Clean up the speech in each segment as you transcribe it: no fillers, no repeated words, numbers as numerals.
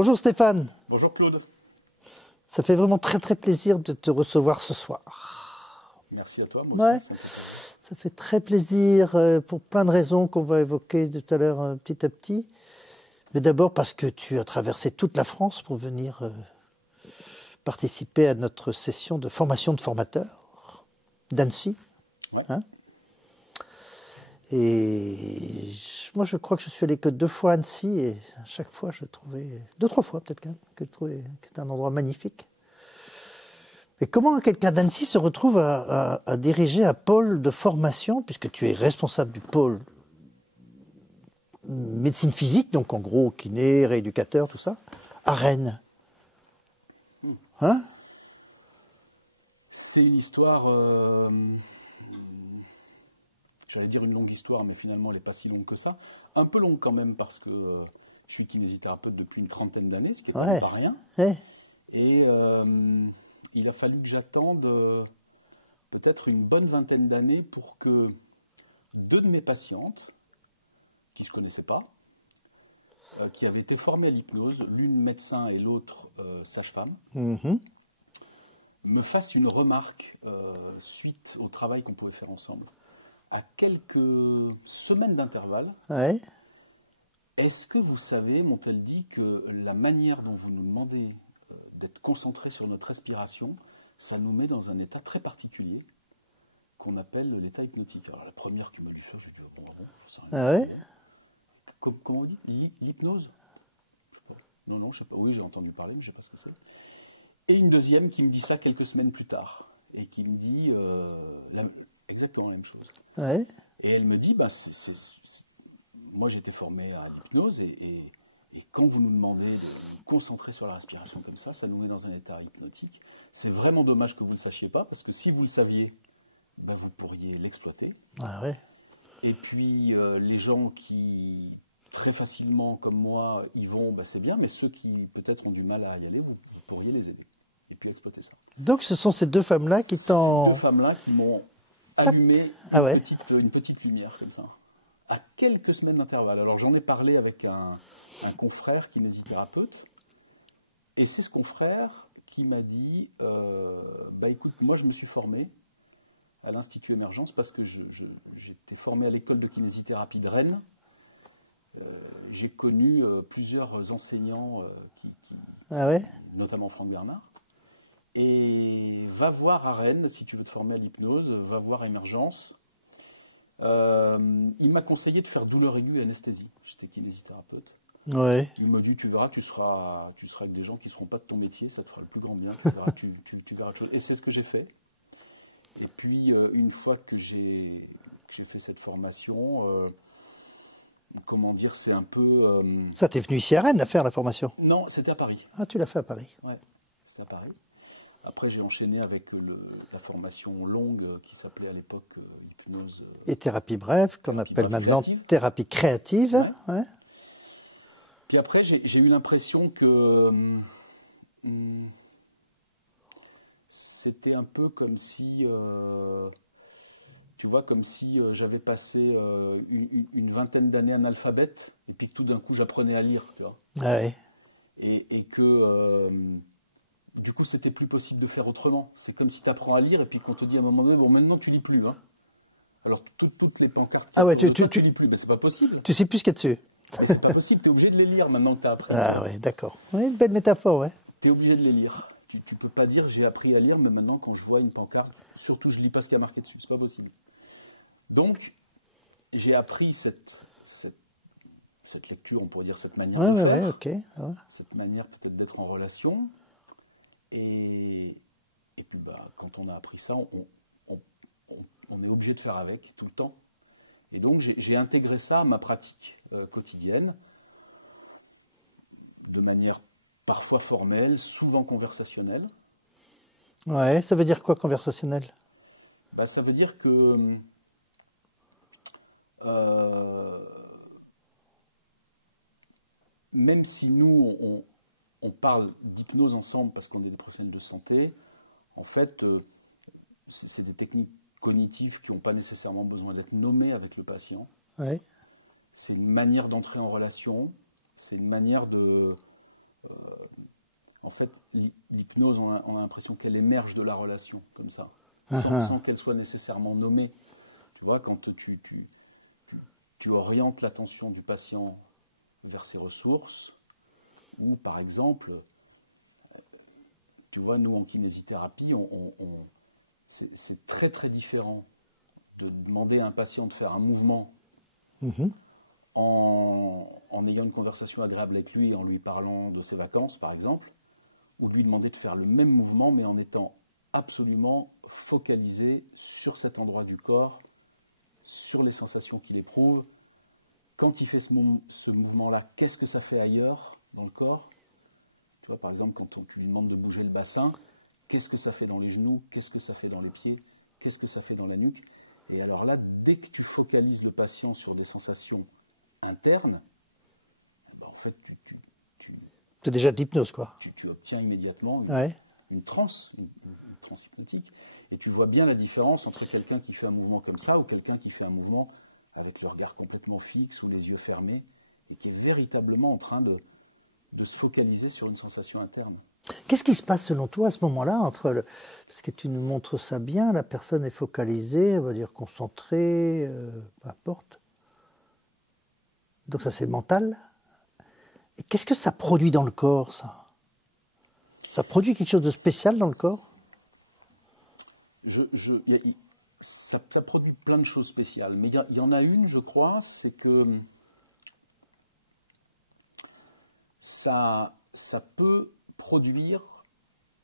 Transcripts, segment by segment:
Bonjour Stéphane. Bonjour Claude. Ça fait vraiment très très plaisir de te recevoir ce soir. Merci à toi, moi aussi, ça me fait plaisir. Ça fait très plaisir pour plein de raisons qu'on va évoquer tout à l'heure petit à petit. Mais d'abord parce que tu as traversé toute la France pour venir participer à notre session de formation de formateurs d'Annecy. Ouais. Hein, et moi, je crois que je suis allé que 2 fois à Annecy et à chaque fois, je trouvais, 2-3 fois peut-être quand même, que je trouvais que c'était un endroit magnifique. Mais comment quelqu'un d'Annecy se retrouve à diriger un pôle de formation, puisque tu es responsable du pôle médecine physique, donc en gros kiné, rééducateur, tout ça, à Rennes? Hein? C'est une histoire, j'allais dire une longue histoire, mais finalement elle n'est pas si longue que ça. Un peu longue quand même parce que je suis kinésithérapeute depuis une 30aine d'années, ce qui n'est quand même pas rien. Ouais. Et il a fallu que j'attende peut-être une bonne 20aine d'années pour que 2 de mes patientes, qui ne se connaissaient pas, qui avaient été formées à l'hypnose, l'une médecin et l'autre sage-femme, me fassent une remarque suite au travail qu'on pouvait faire ensemble. À quelques semaines d'intervalle, Ouais. est-ce que vous savez, m'ont-elles dit, que la manière dont vous nous demandez d'être concentrés sur notre respiration, ça nous met dans un état très particulier qu'on appelle l'état hypnotique. Alors la première qui me dit ça, j'ai dit bon, j'en sais rien. Ah ouais. Comment vous dites? L'hypnose? Je sais pas. Non, je sais pas. Oui, j'ai entendu parler, mais je sais pas ce que c'est. Et une deuxième qui me dit ça quelques semaines plus tard et qui me dit exactement la même chose. Ouais. Et elle me dit, moi j'ai été formé à l'hypnose et quand vous nous demandez de nous concentrer sur la respiration comme ça nous met dans un état hypnotique. C'est vraiment dommage que vous ne le sachiez pas, parce que si vous le saviez, vous pourriez l'exploiter. Ah ouais. Et puis les gens qui, très facilement comme moi, y vont, c'est bien, mais ceux qui peut-être ont du mal à y aller, vous pourriez les aider et puis exploiter ça. Donc ce sont ces 2 femmes-là qui sont... Ces 2 femmes-là qui m'ont allumé Ah ouais. une petite lumière comme ça, à quelques semaines d'intervalle. Alors j'en ai parlé avec un confrère kinésithérapeute, et c'est ce confrère qui m'a dit écoute, moi je me suis formé à l'Institut Émergence parce que j'étais formé à l'école de kinésithérapie de Rennes. J'ai connu plusieurs enseignants, notamment Franck Bernard. Et va voir à Rennes, si tu veux te former à l'hypnose, va voir Émergence. Il m'a conseillé de faire douleur aiguë et anesthésie. J'étais kinésithérapeute. Ouais. Il m'a dit, tu verras, tu seras avec des gens qui ne seront pas de ton métier, ça te fera le plus grand bien, tu verras, tu verras autre chose. Et c'est ce que j'ai fait. Et puis, une fois que j'ai fait cette formation, c'est un peu... Ça, t'es venu ici à Rennes à faire la formation? Non, c'était à Paris. Ah, tu l'as fait à Paris? Ouais, c'était à Paris. Après, j'ai enchaîné avec la formation longue qui s'appelait à l'époque hypnose... Et thérapie brève, qu'on appelle maintenant créative. Thérapie créative. Ouais. Ouais. Puis après, j'ai eu l'impression que c'était un peu comme si, j'avais passé une 20aine d'années analphabète et puis que tout d'un coup, j'apprenais à lire, tu vois. Ouais. Et que, du coup, c'était plus possible de faire autrement. C'est comme si tu apprends à lire et puis qu'on te dit à un moment donné, bon, maintenant, tu lis plus, hein. Alors, toutes les pancartes qu'il y a autour de toi, tu lis plus. C'est pas possible. Tu sais plus ce qu'il y a dessus. Mais c'est pas possible, tu es obligé de les lire maintenant que tu as appris. Ah oui, d'accord. Oui, une belle métaphore, ouais. Tu es obligé de les lire. Tu peux pas dire j'ai appris à lire, mais maintenant quand je vois une pancarte, surtout je lis pas ce qu'il y a marqué dessus, c'est pas possible. Donc j'ai appris cette lecture, on pourrait dire cette manière de faire, okay. cette manière peut-être d'être en relation. Et puis quand on a appris ça, on est obligé de faire avec tout le temps. Et donc, j'ai intégré ça à ma pratique quotidienne, de manière parfois formelle, souvent conversationnelle. Ouais, ça veut dire quoi, conversationnel? Ça veut dire que même si nous, on parle d'hypnose ensemble parce qu'on est des professionnels de santé, en fait, c'est des techniques cognitives qui n'ont pas nécessairement besoin d'être nommées avec le patient. Ouais. C'est une manière d'entrer en relation, c'est une manière de en fait, l'hypnose, on a l'impression qu'elle émerge de la relation, comme ça, sans qu'elle soit nécessairement nommée. Tu vois, quand tu orientes l'attention du patient vers ses ressources, ou par exemple, tu vois, nous en kinésithérapie, c'est très très différent de demander à un patient de faire un mouvement en ayant une conversation agréable avec lui, en lui parlant de ses vacances par exemple, ou de lui demander de faire le même mouvement mais en étant absolument focalisé sur cet endroit du corps, sur les sensations qu'il éprouve. Quand il fait ce mouvement-là, qu'est-ce que ça fait ailleurs dans le corps? Tu vois, par exemple, quand tu lui demandes de bouger le bassin, qu'est-ce que ça fait dans les genoux? Qu'est-ce que ça fait dans les pieds? Qu'est-ce que ça fait dans la nuque? Et alors là, dès que tu focalises le patient sur des sensations internes, ben en fait, c'est déjà de l'hypnose, quoi. Tu obtiens immédiatement une transe, une transe hypnotique. Et tu vois bien la différence entre quelqu'un qui fait un mouvement comme ça ou quelqu'un qui fait un mouvement avec le regard complètement fixe ou les yeux fermés et qui est véritablement en train de se focaliser sur une sensation interne. Qu'est-ce qui se passe selon toi à ce moment-là parce que tu nous montres ça bien, la personne est focalisée, on va dire concentrée, peu importe. Donc ça c'est mental. Et qu'est-ce que ça produit dans le corps, ça? Ça produit quelque chose de spécial dans le corps? Ça produit plein de choses spéciales, mais il y en a une, je crois, c'est que ça peut produire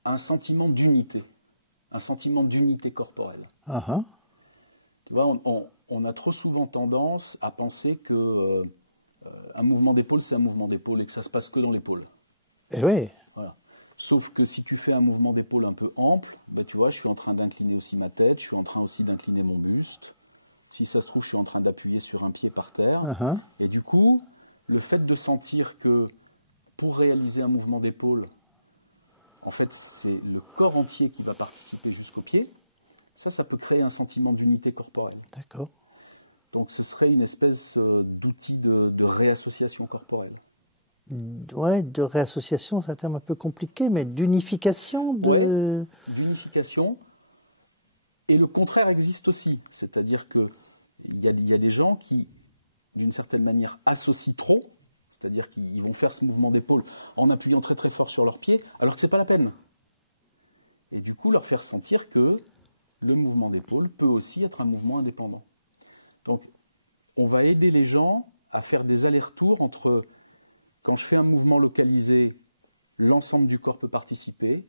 un sentiment d'unité corporelle. Tu vois, on a trop souvent tendance à penser que un mouvement d'épaule, c'est un mouvement d'épaule et que ça se passe que dans l'épaule. Eh oui. Voilà. Sauf que si tu fais un mouvement d'épaule un peu ample, bah, tu vois, je suis en train d'incliner aussi ma tête, je suis en train aussi d'incliner mon buste. Si ça se trouve, je suis en train d'appuyer sur un pied par terre. Et du coup, le fait de sentir que pour réaliser un mouvement d'épaule, en fait, c'est le corps entier qui va participer jusqu'au pied, ça peut créer un sentiment d'unité corporelle. D'accord. Donc ce serait une espèce d'outil de réassociation corporelle. Ouais, de réassociation, c'est un terme un peu compliqué, mais d'unification Ouais, d'unification. Et le contraire existe aussi. C'est-à-dire qu'il y a des gens qui, d'une certaine manière, associent trop, c'est-à-dire qu'ils vont faire ce mouvement d'épaule en appuyant très très fort sur leurs pieds, alors que ce n'est pas la peine. Et du coup, leur faire sentir que le mouvement d'épaule peut aussi être un mouvement indépendant. Donc, on va aider les gens à faire des allers-retours entre, quand je fais un mouvement localisé, l'ensemble du corps peut participer,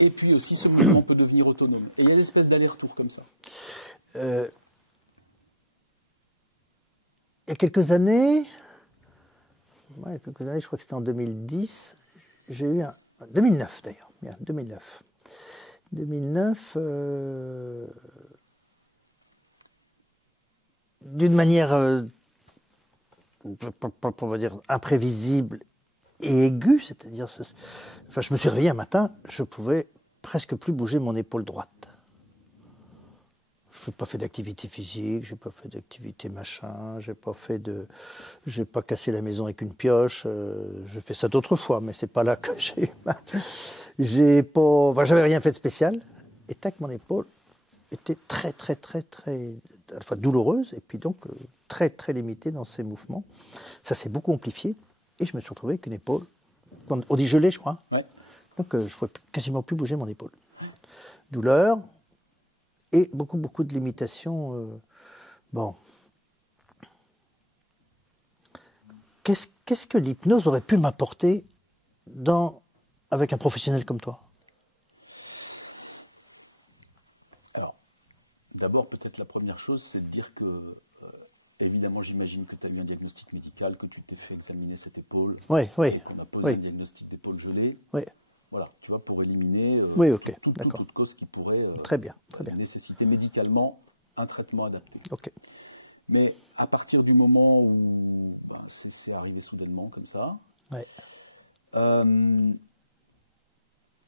et puis aussi ce mouvement peut devenir autonome. Et il y a des espèces d'allers-retours comme ça. Il y a quelques années, je crois que c'était en 2010, j'ai eu 2009 d'ailleurs, bien, 2009. 2009, d'une manière, on va dire, imprévisible et aiguë, c'est-à-dire, je me suis réveillé un matin, je pouvais presque plus bouger mon épaule droite. Je n'ai pas fait d'activité physique, je n'ai pas fait d'activité machin, j'ai pas cassé la maison avec une pioche, je fais ça d'autres fois, mais c'est pas là que j'avais rien fait de spécial, et tac, mon épaule était très, très, très, très, à la fois douloureuse, et puis donc très, très limitée dans ses mouvements. Ça s'est beaucoup amplifié, et je me suis retrouvé avec une épaule, on dit gelée, je crois. Ouais. Donc je ne pouvais quasiment plus bouger mon épaule. Douleur, et beaucoup, beaucoup de limitations. Bon. Qu'est-ce que l'hypnose aurait pu m'apporter avec un professionnel comme toi? Alors, d'abord, peut-être la première chose, c'est de dire que, évidemment, j'imagine que tu as eu un diagnostic médical, que tu t'es fait examiner cette épaule, et qu'on a posé un diagnostic d'épaule gelée. Oui. Voilà, tu vois, pour éliminer toute autre cause qui pourrait très bien. nécessiter médicalement un traitement adapté. Okay. Mais à partir du moment où c'est arrivé soudainement comme ça,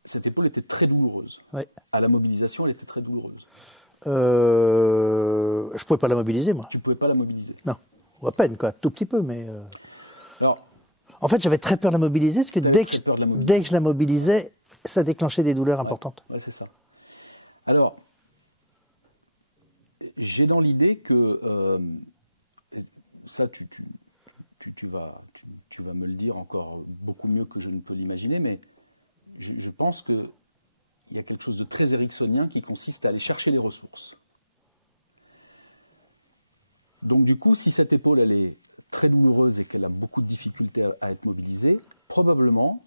cette épaule était très douloureuse. À la mobilisation, elle était très douloureuse. Je ne pouvais pas la mobiliser, moi. Tu ne pouvais pas la mobiliser? Non, ou à peine, quoi, tout petit peu, mais... Alors, En fait, j'avais très peur de la mobiliser, parce que dès que je la mobilisais, ça déclenchait des douleurs importantes. Oui, c'est ça. Alors, j'ai dans l'idée que, ça tu vas me le dire encore beaucoup mieux que je ne peux l'imaginer, mais je pense qu'il y a quelque chose de très ericksonien qui consiste à aller chercher les ressources. Donc du coup, si cette épaule elle est très douloureuse et qu'elle a beaucoup de difficultés à être mobilisée, probablement,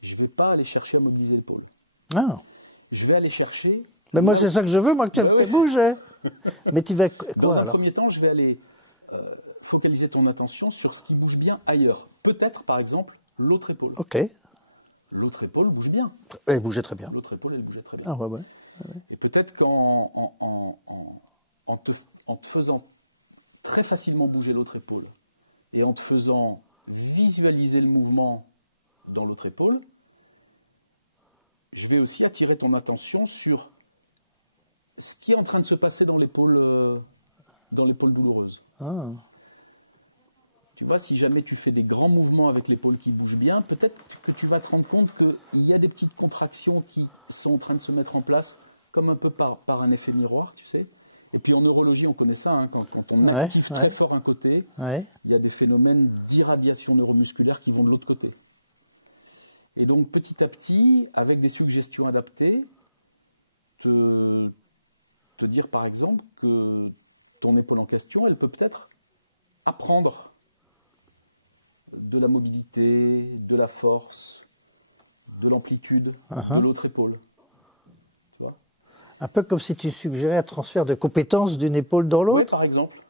je ne vais pas aller chercher à mobiliser l'épaule. Ah. Je vais aller chercher... Mais moi, c'est ça que je veux, moi, que tu bouges. Mais tu vas... Dans un premier temps, je vais aller focaliser ton attention sur ce qui bouge bien ailleurs. Peut-être, par exemple, l'autre épaule. Ok. L'autre épaule bouge bien. Elle bougeait très bien. L'autre épaule, elle bougeait très bien. Ah, ouais. Et peut-être qu'en te faisant très facilement bouger l'autre épaule et en te faisant visualiser le mouvement dans l'autre épaule, je vais aussi attirer ton attention sur ce qui est en train de se passer dans l'épaule douloureuse. Ah. Tu vois, si jamais tu fais des grands mouvements avec l'épaule qui bouge bien, peut-être que tu vas te rendre compte qu'il y a des petites contractions qui sont en train de se mettre en place, comme un peu par un effet miroir, tu sais. Et puis en neurologie, on connaît ça, hein, quand on active très fort un côté, il y a des phénomènes d'irradiation neuromusculaire qui vont de l'autre côté. Et donc petit à petit, avec des suggestions adaptées, te dire par exemple que ton épaule en question, elle peut peut-être apprendre de la mobilité, de la force, de l'amplitude de l'autre épaule. Tu vois ? Un peu comme si tu suggérais un transfert de compétences d'une épaule dans l'autre. Oui, par exemple.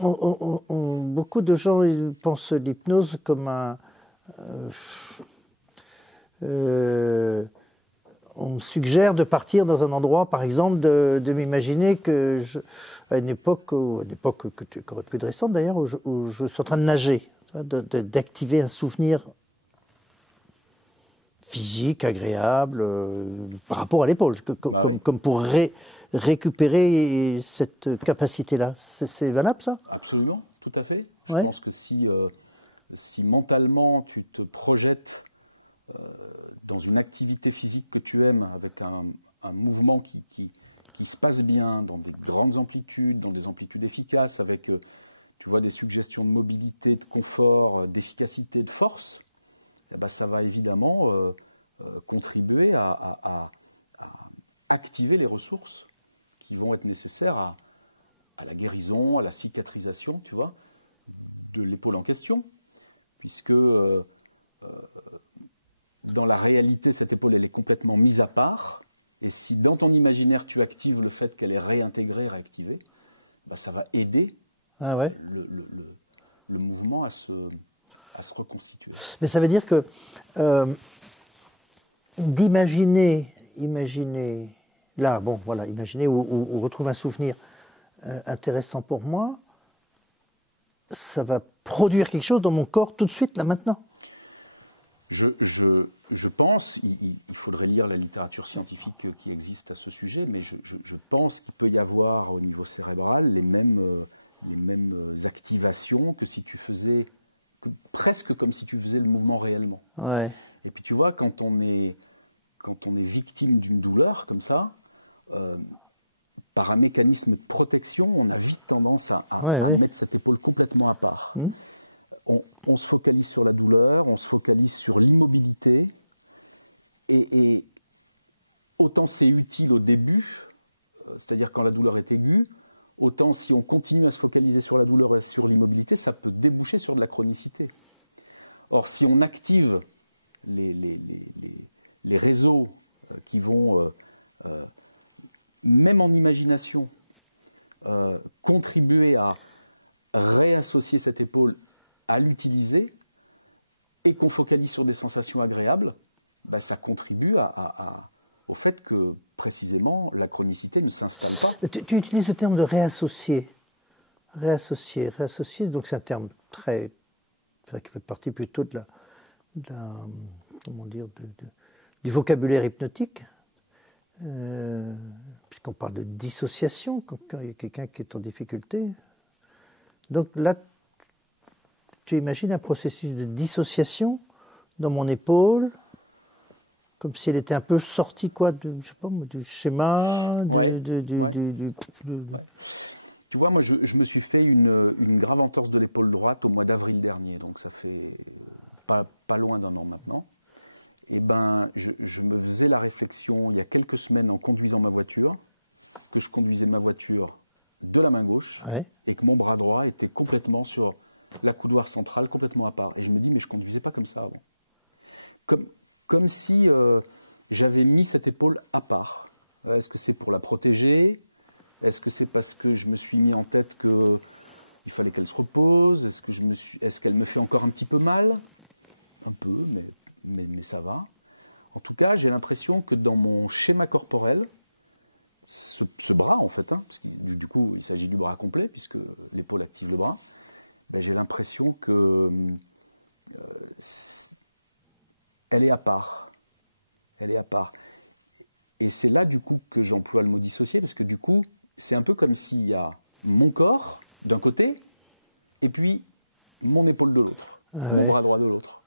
Beaucoup de gens pensent l'hypnose comme un... on me suggère de partir dans un endroit, par exemple, de m'imaginer que à une époque qui aurait pu être récente d'ailleurs, où je suis en train de nager, d'activer un souvenir physique, agréable, par rapport à l'épaule, comme pour récupérer cette capacité-là. C'est valable, ça ? Absolument, tout à fait. Je pense que si mentalement tu te projettes dans une activité physique que tu aimes, avec un mouvement qui se passe bien, dans des grandes amplitudes, dans des amplitudes efficaces, avec tu vois, des suggestions de mobilité, de confort, d'efficacité, de force, eh ben, ça va évidemment contribuer à activer les ressources qui vont être nécessaires à la guérison, à la cicatrisation, tu vois, de l'épaule en question, puisque dans la réalité, cette épaule, elle est complètement mise à part. Et si dans ton imaginaire, tu actives le fait qu'elle est réintégrée, réactivée, bah, ça va aider le mouvement à se reconstituer. Mais ça veut dire que d'imaginer, là, bon, voilà, imaginer ou retrouve un souvenir intéressant pour moi, ça va produire quelque chose dans mon corps tout de suite, là, maintenant. Je pense, il faudrait lire la littérature scientifique qui existe à ce sujet, mais je pense qu'il peut y avoir au niveau cérébral les mêmes activations que si tu faisais, presque comme si tu faisais le mouvement réellement. Ouais. Et puis tu vois, quand on est victime d'une douleur comme ça, par un mécanisme de protection, on a vite tendance à mettre cette épaule complètement à part. On se focalise sur la douleur, on se focalise sur l'immobilité, et autant c'est utile au début, c'est-à-dire quand la douleur est aiguë, autant si on continue à se focaliser sur la douleur et sur l'immobilité, ça peut déboucher sur de la chronicité. Or, si on active les réseaux qui vont, même en imagination, contribuer à réassocier cette épaule, à l'utiliser, et qu'on focalise sur des sensations agréables, bah, ça contribue au fait que, précisément, la chronicité ne s'installe pas. Tu utilises le terme de réassocier. Réassocier, donc c'est un terme qui fait partie plutôt comment dire, du vocabulaire hypnotique, puisqu'on parle de dissociation quand il y a quelqu'un qui est en difficulté. Donc là, tu imagines un processus de dissociation dans mon épaule, comme si elle était un peu sortie quoi, je sais pas, du schéma, Ouais. Tu vois, moi, je me suis fait une grave entorse de l'épaule droite au mois d'avril dernier, donc ça fait pas loin d'un an maintenant. Et ben, je me faisais la réflexion il y a quelques semaines en conduisant ma voiture, que je conduisais ma voiture de la main gauche et que mon bras droit était complètement sur la coudoir centrale, complètement à part. Et je me dis, mais je ne conduisais pas comme ça avant. Comme si j'avais mis cette épaule à part. Est-ce que c'est pour la protéger ? Est-ce que c'est parce que je me suis mis en tête qu'il fallait qu'elle se repose ? Est-ce qu'elle me fait encore un petit peu mal ? Un peu, mais ça va. En tout cas, j'ai l'impression que dans mon schéma corporel, ce bras, en fait, parce que du coup, il s'agit du bras complet, puisque l'épaule active le bras, ben, j'ai l'impression que elle est à part. Elle est à part. Et c'est là, du coup, que j'emploie le mot dissocié, parce que du coup, c'est un peu comme s'il y a mon corps d'un côté, et puis mon épaule de l'autre, mon bras droit de l'autre.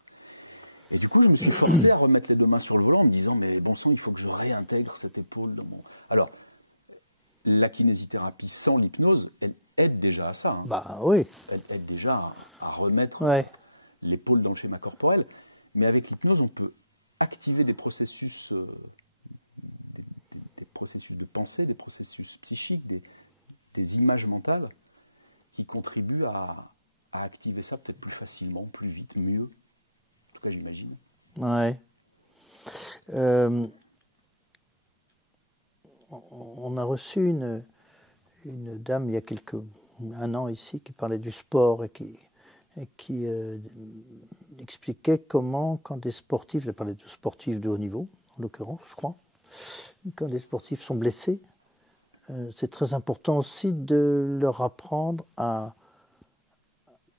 Et du coup, je me suis forcé à remettre les deux mains sur le volant en me disant, mais bon sang, il faut que je réintègre cette épaule dans mon... Alors, la kinésithérapie sans l'hypnose, elle aide déjà à ça. Hein. Bah oui. Elle aide déjà à remettre l'épaule dans le schéma corporel. Mais avec l'hypnose, on peut activer des processus, des processus de pensée, des processus psychiques, des images mentales qui contribuent à activer ça peut-être plus facilement, plus vite, mieux. En tout cas, j'imagine. Ouais. On a reçu une dame il y a un an ici qui parlait du sport et qui expliquait comment, quand des sportifs, elle parlait de sportifs de haut niveau, en l'occurrence, je crois, quand les sportifs sont blessés, c'est très important aussi de leur apprendre à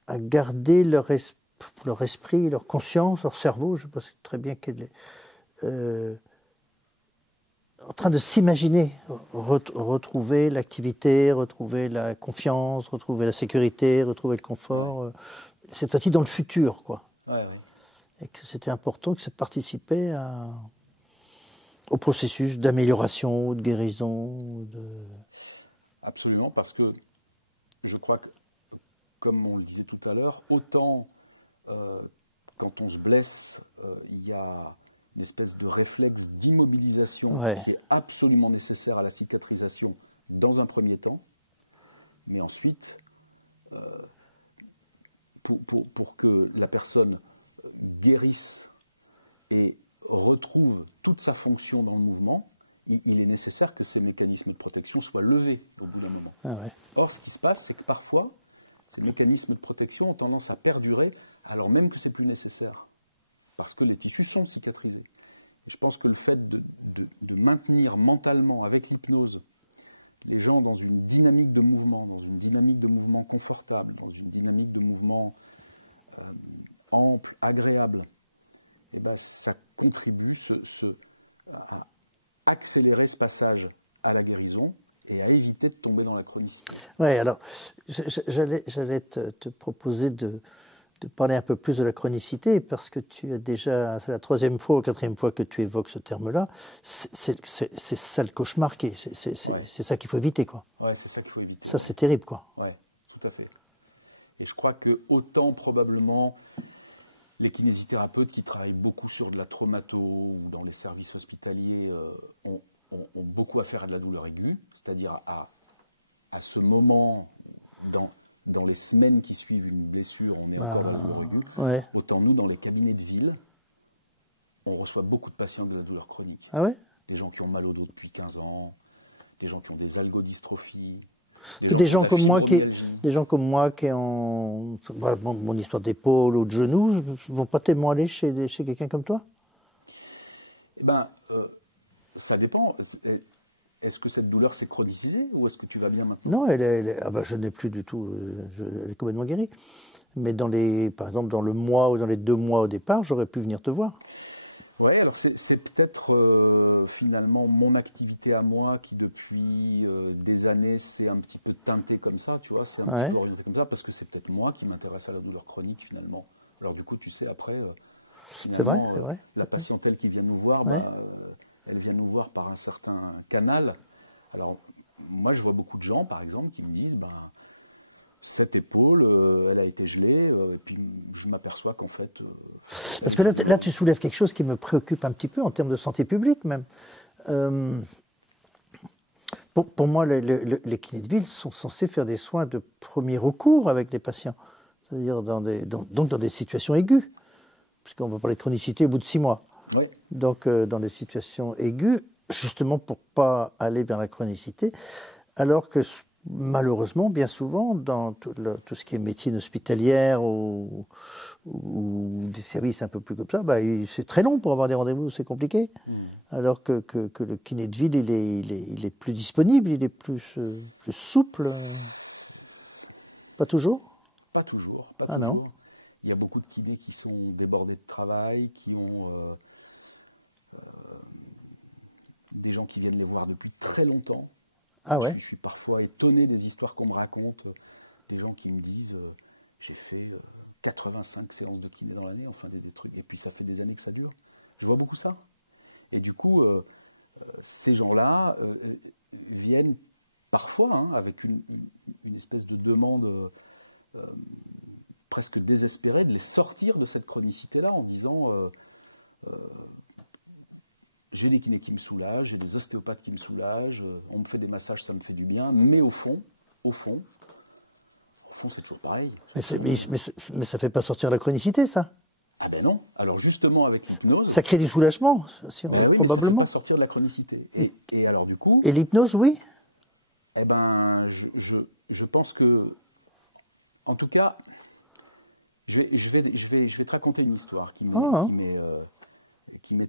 garder leur esprit, leur conscience, leur cerveau, je ne sais pas très bien quel est, en train de s'imaginer, retrouver l'activité, retrouver la confiance, retrouver la sécurité, retrouver le confort, cette fois-ci dans le futur, quoi. Ouais. Et que c'était important que ça participait au processus d'amélioration, de guérison. Absolument, parce que je crois que, comme on le disait tout à l'heure, autant quand on se blesse, il y a une espèce de réflexe d'immobilisation qui est absolument nécessaire à la cicatrisation dans un premier temps, mais ensuite, pour que la personne guérisse et retrouve toute sa fonction dans le mouvement, il est nécessaire que ces mécanismes de protection soient levés au bout d'un moment. Or, ce qui se passe, c'est que parfois, ces mécanismes de protection ont tendance à perdurer alors même que c'est plus nécessaire, parce que les tissus sont cicatrisés. Et je pense que le fait de maintenir mentalement, avec l'hypnose, les gens dans une dynamique de mouvement confortable, dans une dynamique de mouvement ample, agréable, et ben ça contribue à accélérer ce passage à la guérison et à éviter de tomber dans la chronicité. Oui, alors, j'allais te proposer de parler un peu plus de la chronicité, parce que tu as déjà, c'est la 3e fois ou 4e fois que tu évoques ce terme-là, c'est ça le cauchemar, c'est ça qu'il faut éviter, quoi. Ouais, c'est ça qu'il faut éviter. Ça, c'est terrible, quoi. Ouais, tout à fait. Et je crois que autant probablement les kinésithérapeutes qui travaillent beaucoup sur de la traumato ou dans les services hospitaliers ont beaucoup affaire à de la douleur aiguë, c'est-à-dire à ce moment dans les semaines qui suivent une blessure, on est encore dans la douleur aiguë. Autant nous, dans les cabinets de ville, on reçoit beaucoup de patients de la douleur chronique. Ah ouais ? Des gens qui ont mal au dos depuis 15 ans, des gens qui ont des algodystrophies, des gens qui ont de la fibromyalgie. Des gens comme moi qui ont mon histoire d'épaule ou de genou, ne vont pas tellement aller chez quelqu'un comme toi ? Eh bien, ça dépend. Est-ce que cette douleur s'est chronicisée ou est-ce que tu vas bien maintenant ? Non, je n'ai plus du tout. Elle est complètement guérie. Mais par exemple, dans le mois ou dans les 2 mois au départ, j'aurais pu venir te voir. Ouais, alors c'est peut-être finalement mon activité à moi qui depuis des années s'est un petit peu teintée comme ça, tu vois, c'est un petit peu orienté comme ça, parce que c'est peut-être moi qui m'intéresse à la douleur chronique finalement. Alors du coup, tu sais, après, finalement, c'est vrai. la patientèle qui vient nous voir, elle vient nous voir par un certain canal. Alors moi, je vois beaucoup de gens, par exemple, qui me disent, cette épaule, elle a été gelée, et puis je m'aperçois qu'en fait... Parce que là, tu soulèves quelque chose qui me préoccupe un petit peu en termes de santé publique même. Pour moi, les kinés de ville sont censés faire des soins de premier recours avec les patients, c'est-à-dire donc dans des situations aiguës, puisqu'on va parler de chronicité au bout de 6 mois. Oui. Donc dans des situations aiguës, justement pour ne pas aller vers la chronicité, alors que malheureusement, bien souvent, dans tout ce qui est médecine hospitalière ou des services un peu plus comme ça, c'est très long pour avoir des rendez-vous, c'est compliqué. Alors que le kiné de ville, il est plus disponible, il est plus souple. Pas toujours ? Pas toujours, pas toujours. Il y a beaucoup de kinés qui sont débordés de travail, qui ont des gens qui viennent les voir depuis très longtemps. Je suis parfois étonné des histoires qu'on me raconte, des gens qui me disent j'ai fait 85 séances de kiné dans l'année, enfin des trucs, et puis ça fait des années que ça dure. Je vois beaucoup ça. Et du coup, ces gens-là viennent parfois avec une espèce de demande presque désespérée de les sortir de cette chronicité-là en disant j'ai des kinés qui me soulagent, j'ai des ostéopathes qui me soulagent, on me fait des massages, ça me fait du bien, mais au fond, c'est toujours pareil. Mais ça ne fait pas sortir la chronicité, ça ? Ah ben non. Alors justement, avec l'hypnose... Ça crée du soulagement. Ben oui, mais ça ne fait pas sortir de la chronicité. Et alors du coup... Et l'hypnose, oui ? Eh ben, je pense que... En tout cas, je vais te raconter une histoire qui m'est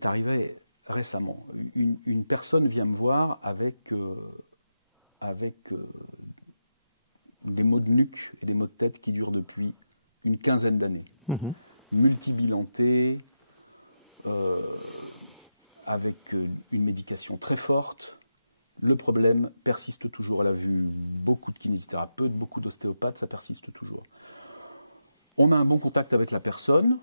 arrivée récemment. Une personne vient me voir avec des maux de nuque et des maux de tête qui durent depuis une quinzaine d'années. Multibilantés, avec une médication très forte. Le problème persiste toujours. Elle a vu beaucoup de kinésithérapeutes, beaucoup d'ostéopathes, ça persiste toujours. On a un bon contact avec la personne,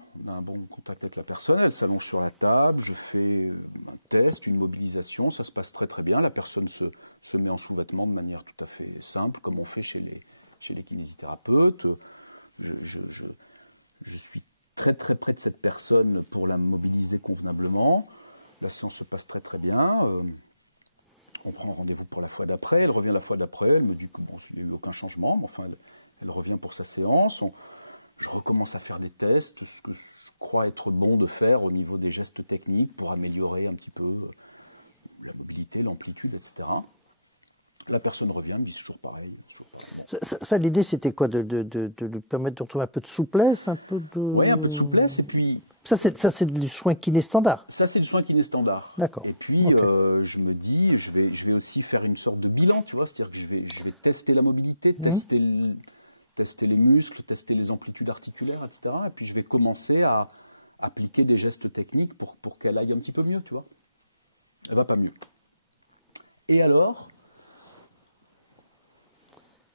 elle s'allonge sur la table, je fais un test, une mobilisation, ça se passe très très bien, la personne se met en sous-vêtements de manière tout à fait simple, comme on fait chez les kinésithérapeutes. Je suis très très près de cette personne pour la mobiliser convenablement, la séance se passe très très bien, on prend rendez-vous pour la fois d'après, elle revient la fois d'après, elle me dit que il n'y a eu aucun changement, mais enfin elle revient pour sa séance, je recommence à faire des tests, ce que je crois être bon de faire au niveau des gestes techniques pour améliorer un petit peu la mobilité, l'amplitude, etc. La personne revient, me dit c'est toujours pareil. Bon. Ça, l'idée, c'était quoi, de lui permettre de retrouver un peu de souplesse, Oui, un peu de souplesse, et puis... Ça, c'est du soin kiné standard. Ça, c'est du soin kiné standard. D'accord. Et puis, je me dis, je vais aussi faire une sorte de bilan, tu vois, c'est-à-dire que je vais tester la mobilité, tester les muscles, tester les amplitudes articulaires, etc. Et puis je vais commencer à appliquer des gestes techniques pour qu'elle aille un petit peu mieux, tu vois. Elle va pas mieux. Et alors,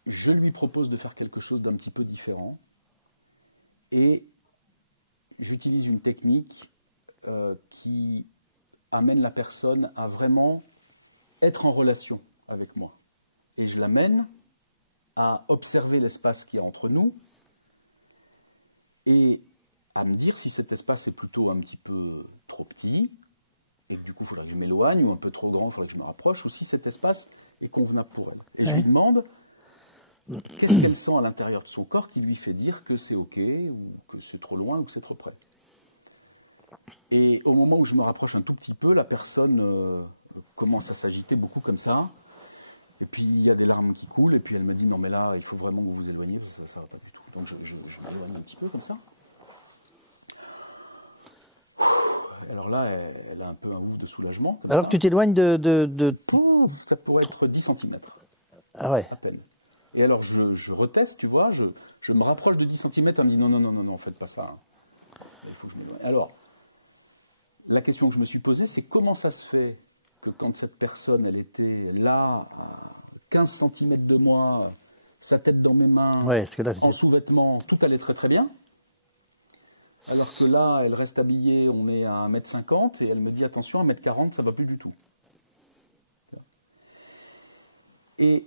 je lui propose de faire quelque chose d'un petit peu différent. Et j'utilise une technique qui amène la personne à vraiment être en relation avec moi. Et je l'amène à observer l'espace qu'il y a entre nous et à me dire si cet espace est plutôt un petit peu trop petit et que du coup il faudrait que je m'éloigne, ou un peu trop grand, il faudrait que je me rapproche, ou si cet espace est convenable pour elle. Et je lui demande qu'est-ce qu'elle sent à l'intérieur de son corps qui lui fait dire que c'est OK, ou que c'est trop loin, ou que c'est trop près. Et au moment où je me rapproche un tout petit peu, la personne commence à s'agiter beaucoup comme ça. Et puis il y a des larmes qui coulent, et puis elle me dit non mais là il faut vraiment que vous vous éloigniez, parce que ça va pas du tout. Donc je m'éloigne un petit peu comme ça. Alors là, elle a un peu un ouf de soulagement comme Alors ça. que tu t'éloignes de... Ça pourrait être 10 cm. Ah ouais. À peine. Et alors je reteste, tu vois, je me rapproche de 10 cm, elle me dit non, faites pas ça. Là, il faut que je m'éloigne. Alors, la question que je me suis posée, c'est comment ça se fait que quand cette personne, elle était là, à 15 cm de moi, sa tête dans mes mains, Ouais, parce que là, en sous-vêtements, tout allait très très bien. Alors que là, elle reste habillée, on est à 1m50, et elle me dit, attention, 1m40, ça ne va plus du tout. Et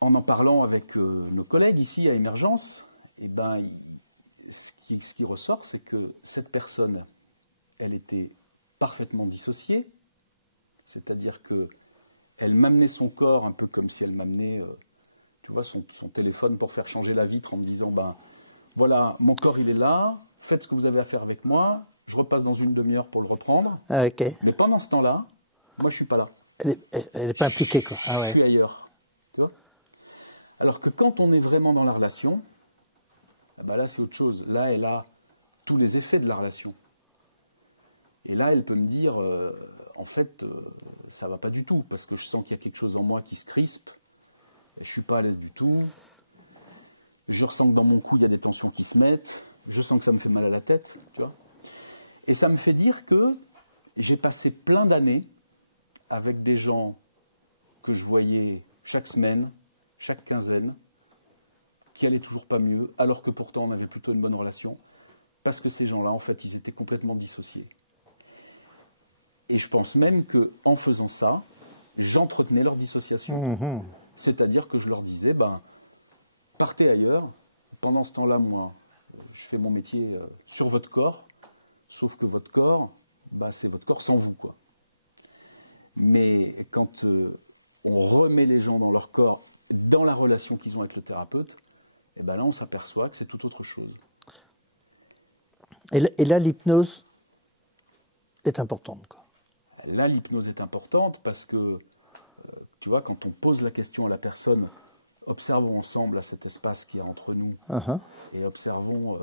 en parlant avec nos collègues ici à Émergence, eh ben, ce qui ressort, c'est que cette personne, elle était parfaitement dissociée, c'est-à-dire qu'elle m'amenait son corps un peu comme si elle m'amenait tu vois, son téléphone pour faire changer la vitre en me disant ben, voilà, mon corps il est là, faites ce que vous avez à faire avec moi, je repasse dans une demi-heure pour le reprendre. Ah, okay. Mais pendant ce temps-là, moi je ne suis pas là. Elle n'est pas impliquée, quoi. Ah, ouais. Je suis ailleurs. Tu vois ? Alors que quand on est vraiment dans la relation, eh ben là c'est autre chose. Là, elle a tous les effets de la relation. Et là, elle peut me dire, en fait, ça ne va pas du tout, parce que je sens qu'il y a quelque chose en moi qui se crispe, et je ne suis pas à l'aise du tout, je ressens que dans mon cou, il y a des tensions qui se mettent, je sens que ça me fait mal à la tête, tu vois. Et ça me fait dire que j'ai passé plein d'années avec des gens que je voyais chaque semaine, chaque quinzaine, qui allaient toujours pas mieux, alors que pourtant on avait plutôt une bonne relation, parce que ces gens-là, en fait, ils étaient complètement dissociés. Et je pense même qu'en faisant ça, j'entretenais leur dissociation. Mmh. C'est-à-dire que je leur disais, ben, partez ailleurs. Pendant ce temps-là, moi, je fais mon métier sur votre corps, sauf que votre corps, ben, c'est votre corps sans vous, quoi. Mais quand on remet les gens dans leur corps, dans la relation qu'ils ont avec le thérapeute, et ben là, on s'aperçoit que c'est tout autre chose. Et là, l'hypnose est importante, quoi. Là, l'hypnose est importante parce que, tu vois, quand on pose la question à la personne, observons ensemble à cet espace qu'il y a entre nous et observons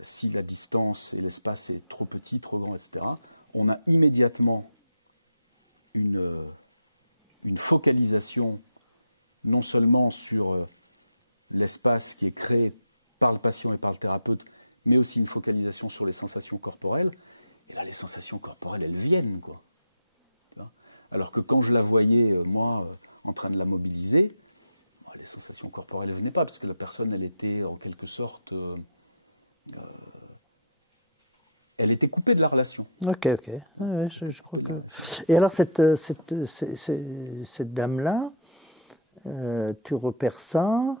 si la distance et l'espace est trop petit, trop grand, etc. On a immédiatement une focalisation non seulement sur l'espace qui est créé par le patient et par le thérapeute, mais aussi une focalisation sur les sensations corporelles. Et là, les sensations corporelles, elles viennent, quoi. Tu vois ? Alors que quand je la voyais, moi, en train de la mobiliser, les sensations corporelles ne venaient pas, parce que la personne, elle était en quelque sorte... elle était coupée de la relation. Ok. Ouais, je crois que... Et alors, cette dame-là, tu repères ça.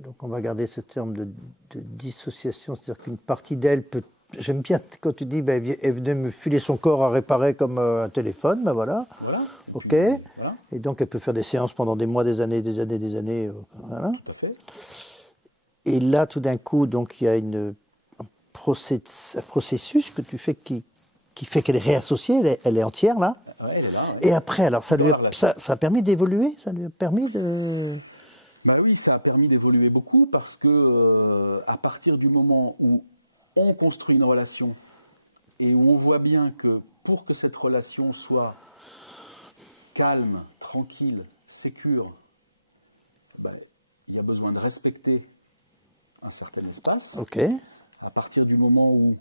Donc, on va garder ce terme de dissociation, c'est-à-dire qu'une partie d'elle peut... J'aime bien quand tu dis, ben, elle venait me filer son corps à réparer comme un téléphone, ben voilà. Voilà. Et ok. Puis, voilà. Et donc, elle peut faire des séances pendant des mois, des années, voilà. Tout à fait. Et là, tout d'un coup, donc, il y a un processus que tu fais qui fait qu'elle est réassociée, elle est entière, là. Ouais, elle est là, ouais. Et après, alors, ça a permis d'évoluer, ça lui a permis de... Bah oui, ça a permis d'évoluer beaucoup parce que à partir du moment où on construit une relation et où on voit bien que pour que cette relation soit calme, tranquille, sécure, bah, il y a besoin de respecter un certain espace. Okay. À partir du moment où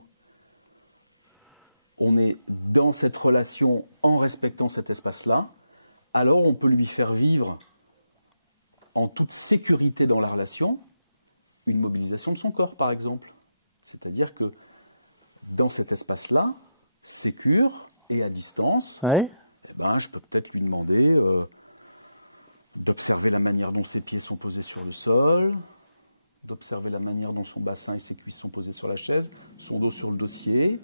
on est dans cette relation en respectant cet espace-là, alors on peut lui faire vivre en toute sécurité dans la relation, une mobilisation de son corps, par exemple. C'est-à-dire que dans cet espace-là, sécure et à distance, ouais. Eh ben, je peux peut-être lui demander d'observer la manière dont ses pieds sont posés sur le sol, d'observer la manière dont son bassin et ses cuisses sont posés sur la chaise, son dos sur le dossier,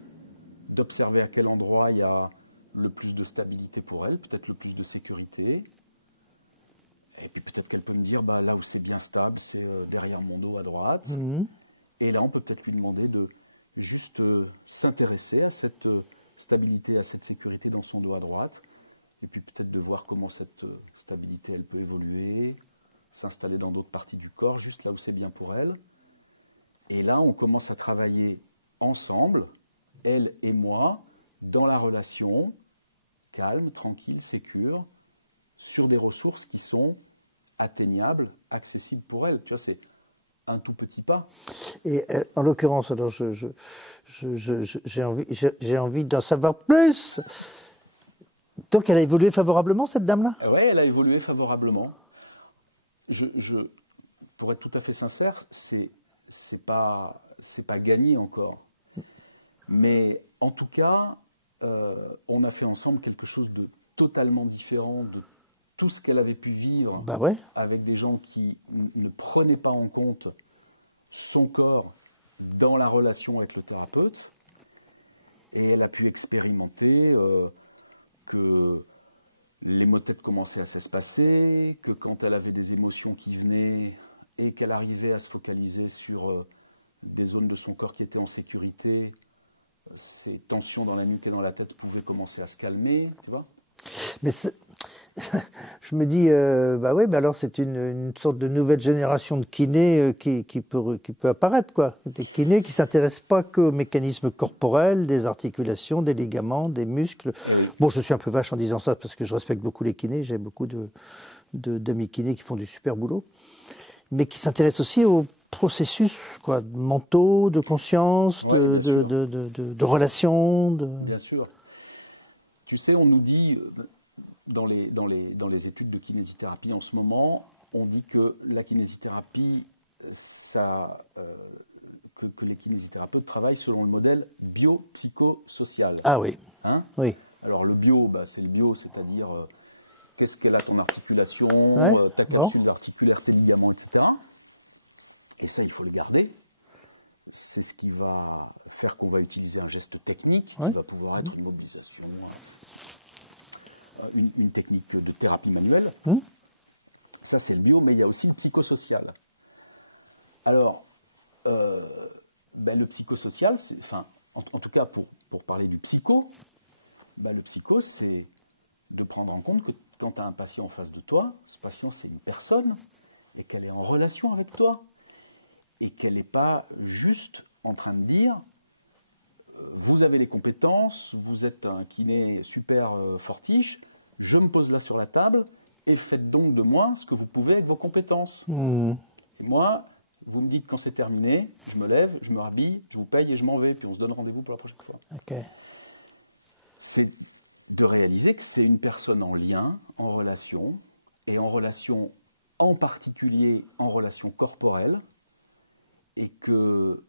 d'observer à quel endroit il y a le plus de stabilité pour elle, peut-être le plus de sécurité. Et puis peut-être qu'elle peut me dire, bah, là où c'est bien stable, c'est derrière mon dos à droite. Mmh. Et là, on peut peut-être lui demander de juste s'intéresser à cette stabilité, à cette sécurité dans son dos à droite. Et puis peut-être de voir comment cette stabilité, elle peut évoluer, s'installer dans d'autres parties du corps, juste là où c'est bien pour elle. Et là, on commence à travailler ensemble, elle et moi, dans la relation, calme, tranquille, sécure, sur des ressources qui sont atteignables, accessibles pour elle. Tu vois, c'est un tout petit pas. Et en l'occurrence, alors j'ai envie d'en savoir plus. Donc elle a évolué favorablement, cette dame-là? Oui, elle a évolué favorablement. Pour être tout à fait sincère, c'est pas gagné encore. Mais en tout cas, on a fait ensemble quelque chose de totalement différent de tout ce qu'elle avait pu vivre avec des gens qui ne prenaient pas en compte son corps dans la relation avec le thérapeute. Et elle a pu expérimenter que les maux de tête commençaient à s'espacer, que quand elle avait des émotions qui venaient et qu'elle arrivait à se focaliser sur des zones de son corps qui étaient en sécurité, ces tensions dans la nuque et dans la tête pouvaient commencer à se calmer, tu vois. Mais je me dis, alors c'est une sorte de nouvelle génération de kinés qui peut apparaître, quoi. Des kinés qui ne s'intéressent pas qu'aux mécanismes corporels, des articulations, des ligaments, des muscles. Et oui. Bon, je suis un peu vache en disant ça parce que je respecte beaucoup les kinés, j'ai beaucoup d'amis kinés qui font du super boulot, mais qui s'intéressent aussi aux processus mentaux, de conscience, de relations. Bien sûr. Tu sais, on nous dit... Dans les études de kinésithérapie en ce moment, on dit que la kinésithérapie, que les kinésithérapeutes travaillent selon le modèle biopsychosocial. Ah oui. Hein? Oui. Alors le bio, c'est le bio, c'est-à-dire qu'est-ce qu'elle a ton articulation, ta capsule articulaire, tes ligaments, etc. Et ça, il faut le garder. C'est ce qui va faire qu'on va utiliser un geste technique qui va pouvoir être une mobilisation... Une technique de thérapie manuelle. Ça, c'est le bio, mais il y a aussi le psychosocial. Alors, le psychosocial, en tout cas pour parler du psycho, le psycho, c'est de prendre en compte que quand tu as un patient en face de toi, ce patient, c'est une personne, et qu'elle est en relation avec toi, et qu'elle n'est pas juste en train de dire vous avez les compétences, vous êtes un kiné super fortiche, je me pose là sur la table et faites donc de moi ce que vous pouvez avec vos compétences. Et moi, vous me dites quand c'est terminé, je me lève, je me rhabille, je vous paye et je m'en vais, puis on se donne rendez-vous pour la prochaine fois. Okay. C'est de réaliser que c'est une personne en lien, en relation, et en relation en particulier en relation corporelle, et que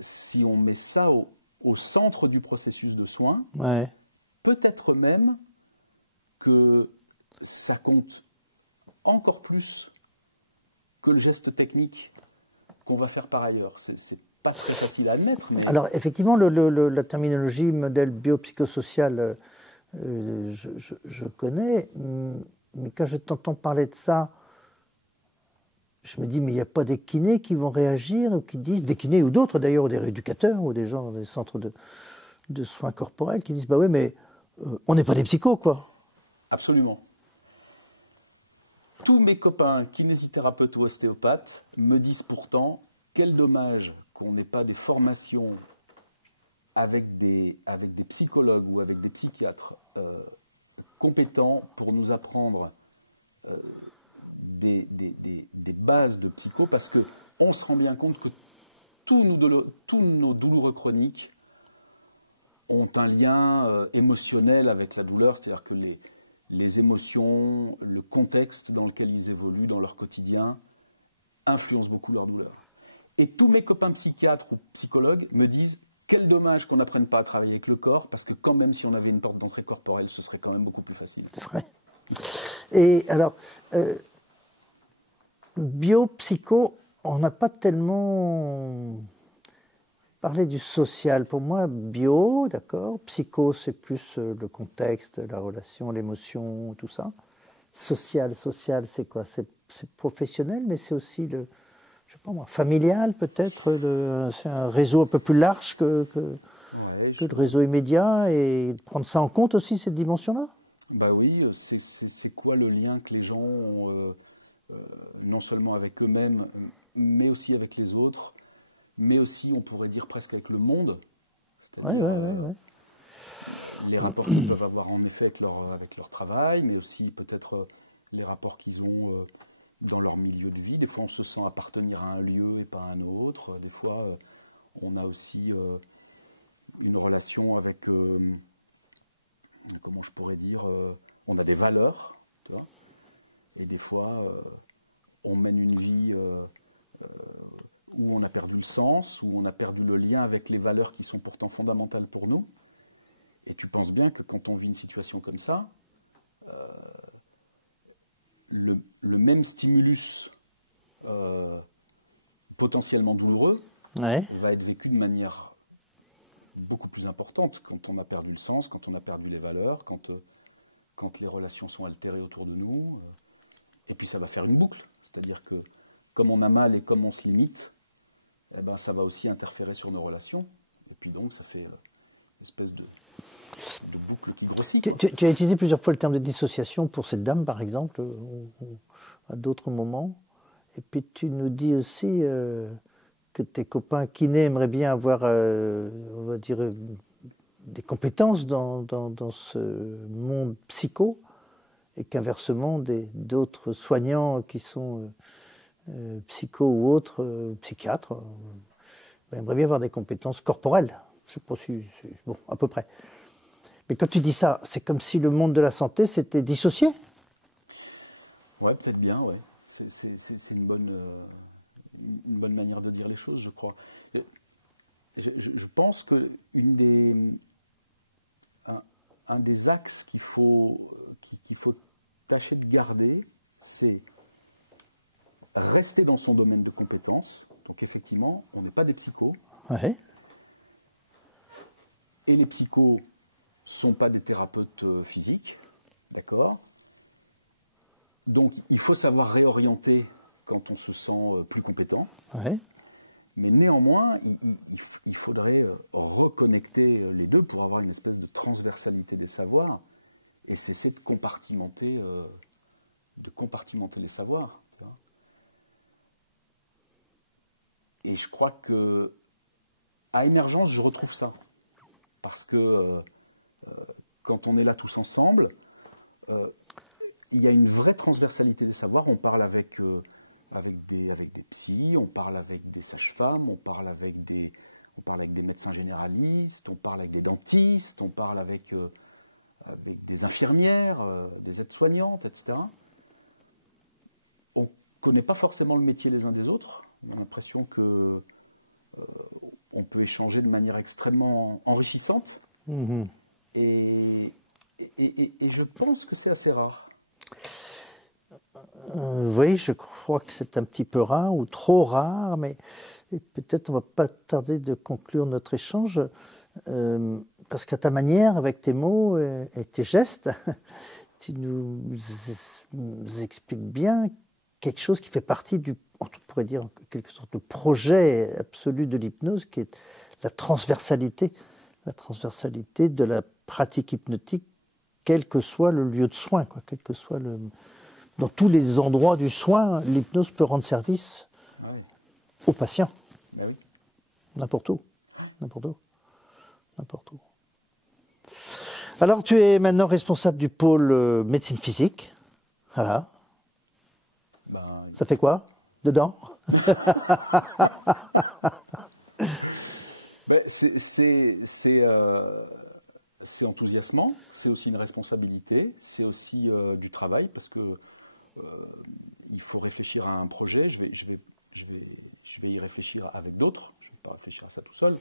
si on met ça au centre du processus de soins, peut-être même que ça compte encore plus que le geste technique qu'on va faire par ailleurs. C'est pas très facile à admettre, mais... Alors, effectivement, la terminologie modèle biopsychosocial, je connais, mais quand je t'entends parler de ça, je me dis, mais il n'y a pas des kinés qui vont réagir, ou qui disent, des kinés ou d'autres d'ailleurs, ou des rééducateurs, ou des gens dans des centres de soins corporels, qui disent, oui, mais on n'est pas des psychos, quoi. Absolument. Tous mes copains kinésithérapeutes ou ostéopathes me disent pourtant, quel dommage qu'on n'ait pas des formations avec des psychologues ou avec des psychiatres compétents pour nous apprendre des bases de psycho, parce qu'on se rend bien compte que tous nos douloureux chroniques ont un lien émotionnel avec la douleur, c'est-à-dire que les émotions, le contexte dans lequel ils évoluent dans leur quotidien influencent beaucoup leur douleur. Et tous mes copains psychiatres ou psychologues me disent quel dommage qu'on n'apprenne pas à travailler avec le corps, parce que quand même si on avait une porte d'entrée corporelle, ce serait quand même beaucoup plus facile. C'est vrai. Et alors, bio-psycho, on n'a pas tellement parlé du social. Pour moi, bio, d'accord, psycho, c'est plus le contexte, la relation, l'émotion, tout ça. Social, c'est quoi? C'est professionnel, mais c'est aussi le, je sais pas moi, familial peut-être. C'est un réseau un peu plus large que le réseau immédiat, et prendre ça en compte aussi, cette dimension-là. Bah oui, c'est quoi le lien que les gens ont, non seulement avec eux-mêmes, mais aussi avec les autres, mais aussi, on pourrait dire presque avec le monde, c'est-à-dire les rapports qu'ils peuvent avoir en effet avec leur travail, mais aussi peut-être les rapports qu'ils ont dans leur milieu de vie. Des fois, on se sent appartenir à un lieu et pas à un autre. Des fois, on a aussi une relation avec, comment je pourrais dire, on a des valeurs, tu vois. Et des fois, on mène une vie où on a perdu le sens, où on a perdu le lien avec les valeurs qui sont pourtant fondamentales pour nous. Et tu penses bien que quand on vit une situation comme ça, le même stimulus potentiellement douloureux va être vécu de manière beaucoup plus importante quand on a perdu le sens, quand on a perdu les valeurs, quand les relations sont altérées autour de nous. Et puis ça va faire une boucle, c'est-à-dire que comme on a mal et comme on se limite, eh ben, ça va aussi interférer sur nos relations. Et puis donc ça fait une espèce de boucle qui grossit. Quoi. Tu as utilisé plusieurs fois le terme de dissociation pour cette dame, par exemple, ou à d'autres moments. Et puis tu nous dis aussi que tes copains kinés aimeraient bien avoir, on va dire, des compétences dans ce monde psycho, et qu'inversement, d'autres soignants qui sont psycho ou autres, psychiatres, aimeraient bien avoir des compétences corporelles. Je ne sais pas si... Bon, à peu près. Mais quand tu dis ça, c'est comme si le monde de la santé s'était dissocié. Ouais, peut-être bien, ouais. C'est une bonne manière de dire les choses, je crois. Je pense que un des axes qu'il faut tâcher de garder, c'est rester dans son domaine de compétences. Donc effectivement, on n'est pas des psychos. Ouais. Et les psychos ne sont pas des thérapeutes physiques, d'accord ? Donc il faut savoir réorienter quand on se sent plus compétent. Ouais. Mais néanmoins, il faudrait reconnecter les deux pour avoir une espèce de transversalité des savoirs et cesser de compartimenter les savoirs. Tu vois. Et je crois que à Émergence, je retrouve ça. Parce que quand on est là tous ensemble, il y a une vraie transversalité des savoirs. On parle avec des psys, on parle avec des sages-femmes, on parle avec des médecins généralistes, on parle avec des dentistes, on parle avec des infirmières, des aides-soignantes, etc. On ne connaît pas forcément le métier les uns des autres. On a l'impression que on peut échanger de manière extrêmement enrichissante. Mmh. Et je pense que c'est assez rare. Oui, je crois que c'est un petit peu rare ou trop rare, mais peut-être on ne va pas tarder de conclure notre échange, parce qu'à ta manière, avec tes mots et tes gestes, tu nous expliques bien quelque chose qui fait partie on pourrait dire en quelque sorte, le projet absolu de l'hypnose, qui est la transversalité de la pratique hypnotique, quel que soit le lieu de soin, quoi, quel que soit dans tous les endroits du soin, l'hypnose peut rendre service aux patients. Ben oui. N'importe où. N'importe où. N'importe où. Alors, tu es maintenant responsable du pôle médecine physique. Voilà. Ben, ça fait quoi dedans? Ben, c'est enthousiasmant, c'est aussi une responsabilité, c'est aussi du travail, parce que il faut réfléchir à un projet. Je vais y réfléchir avec d'autres. Je ne vais pas réfléchir à ça tout seul.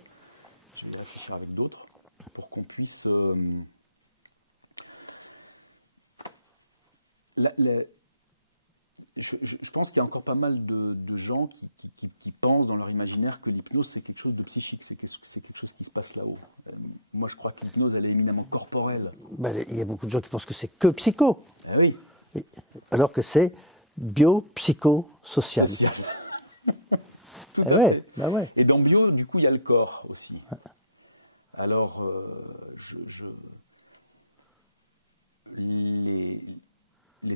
Je vais y réfléchir avec d'autres pour qu'on puisse... Je pense qu'il y a encore pas mal de gens qui pensent dans leur imaginaire que l'hypnose, c'est quelque chose de psychique, c'est quelque chose qui se passe là-haut. Moi, je crois que l'hypnose, elle est éminemment corporelle. Ben, il y a beaucoup de gens qui pensent que c'est que psycho. Ah oui. Alors que c'est bio-psycho-social. Social. Tout à fait. Bah ouais. Et dans bio, du coup, il y a le corps aussi. Alors, les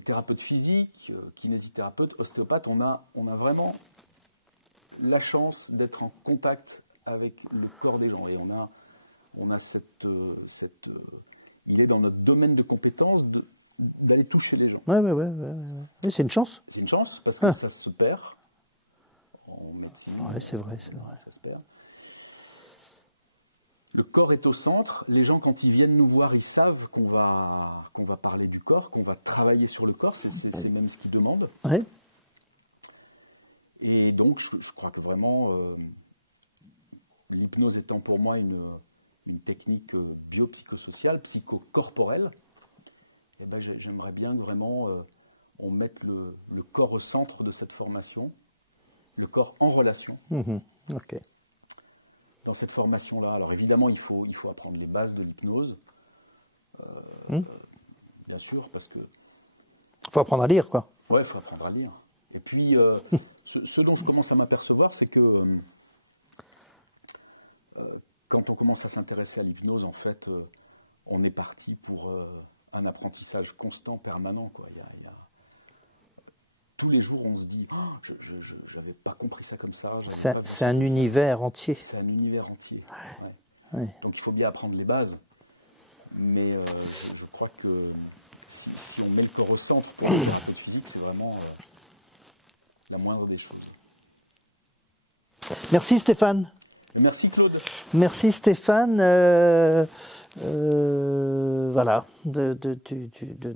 thérapeutes physiques, kinésithérapeutes, ostéopathes, on a vraiment la chance d'être en contact avec le corps des gens. Et on a cette il est dans notre domaine de compétences d'aller toucher les gens. Ouais. Oui, c'est une chance. C'est une chance parce que ça se perd en médecine. Ouais, c'est vrai. Ça se perd. Le corps est au centre. Les gens, quand ils viennent nous voir, ils savent qu'on va parler du corps, qu'on va travailler sur le corps. C'est même ce qu'ils demandent. Ouais. Et donc, je crois que vraiment, l'hypnose étant pour moi une technique biopsychosociale, psychocorporelle, eh ben, j'aimerais bien que vraiment on mette le corps au centre de cette formation, le corps en relation. Ok. Dans cette formation-là. Alors évidemment, il faut apprendre les bases de l'hypnose, bien sûr, parce que... Il faut apprendre à lire, quoi. Ouais, il faut apprendre à lire. Et puis, ce dont je commence à m'apercevoir, c'est que quand on commence à s'intéresser à l'hypnose, en fait, on est parti pour un apprentissage constant, permanent, quoi. Il y a tous les jours, on se dit oh, je n'avais pas compris ça comme ça, j'avais pas vu ça. C'est un univers entier. C'est un univers entier. Ouais. Ouais. Donc il faut bien apprendre les bases. Mais je crois que si on met le corps au centre pour le thérapeute physique, c'est vraiment la moindre des choses. Merci Stéphane. Merci Claude. Merci Stéphane. Voilà, de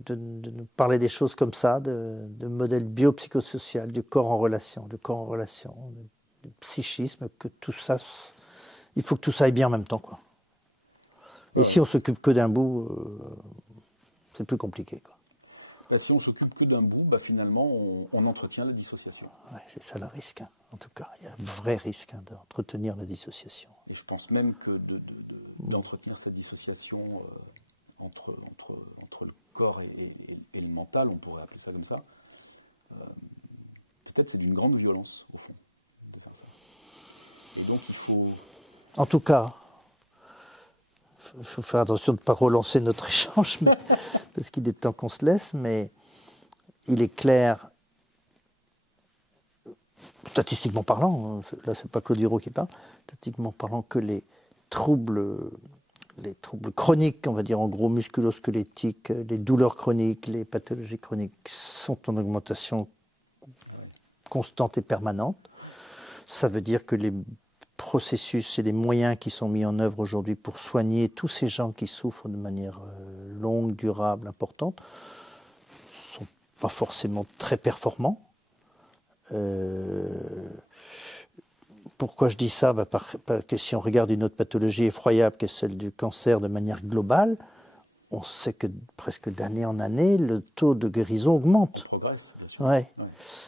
nous parler des choses comme ça, de modèles biopsychosocial, du corps en relation, du psychisme, que tout ça, il faut que tout ça aille bien en même temps, quoi. Et si on s'occupe que d'un bout, c'est plus compliqué, quoi. Bah, si on s'occupe que d'un bout, finalement, on entretient la dissociation. Ouais, c'est ça le risque, hein. En tout cas, il y a un vrai risque d'entretenir la dissociation. Et je pense même que d'entretenir cette dissociation entre le corps et le mental, on pourrait appeler ça comme ça, peut-être c'est d'une grande violence, au fond, de faire ça. Et donc il faut... En tout cas, il faut faire attention de ne pas relancer notre échange, parce qu'il est temps qu'on se laisse, mais il est clair... Statistiquement parlant, là c'est pas Claude Hirault qui parle, statistiquement parlant que les troubles chroniques, on va dire en gros musculo-squelettiques, les douleurs chroniques, les pathologies chroniques sont en augmentation constante et permanente. Ça veut dire que les processus et les moyens qui sont mis en œuvre aujourd'hui pour soigner tous ces gens qui souffrent de manière longue, durable, importante, ne sont pas forcément très performants. Pourquoi je dis ça? Parce que si on regarde une autre pathologie effroyable qui est celle du cancer de manière globale, on sait que presque d'année en année, le taux de guérison augmente. On progresse, bien sûr. Ouais.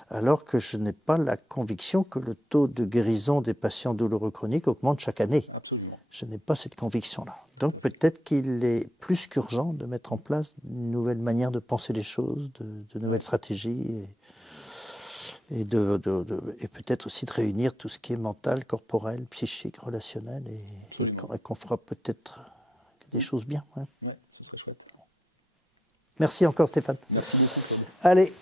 Alors que je n'ai pas la conviction que le taux de guérison des patients douloureux chroniques augmente chaque année. Absolument. Je n'ai pas cette conviction-là. Donc peut-être qu'il est plus qu'urgent de mettre en place une nouvelle manière de penser les choses, de nouvelles stratégies. Et peut-être aussi de réunir tout ce qui est mental, corporel, psychique, relationnel, et qu'on fera peut-être des choses bien. Ouais, ce serait chouette. Merci encore Stéphane. Merci beaucoup Claude. Allez,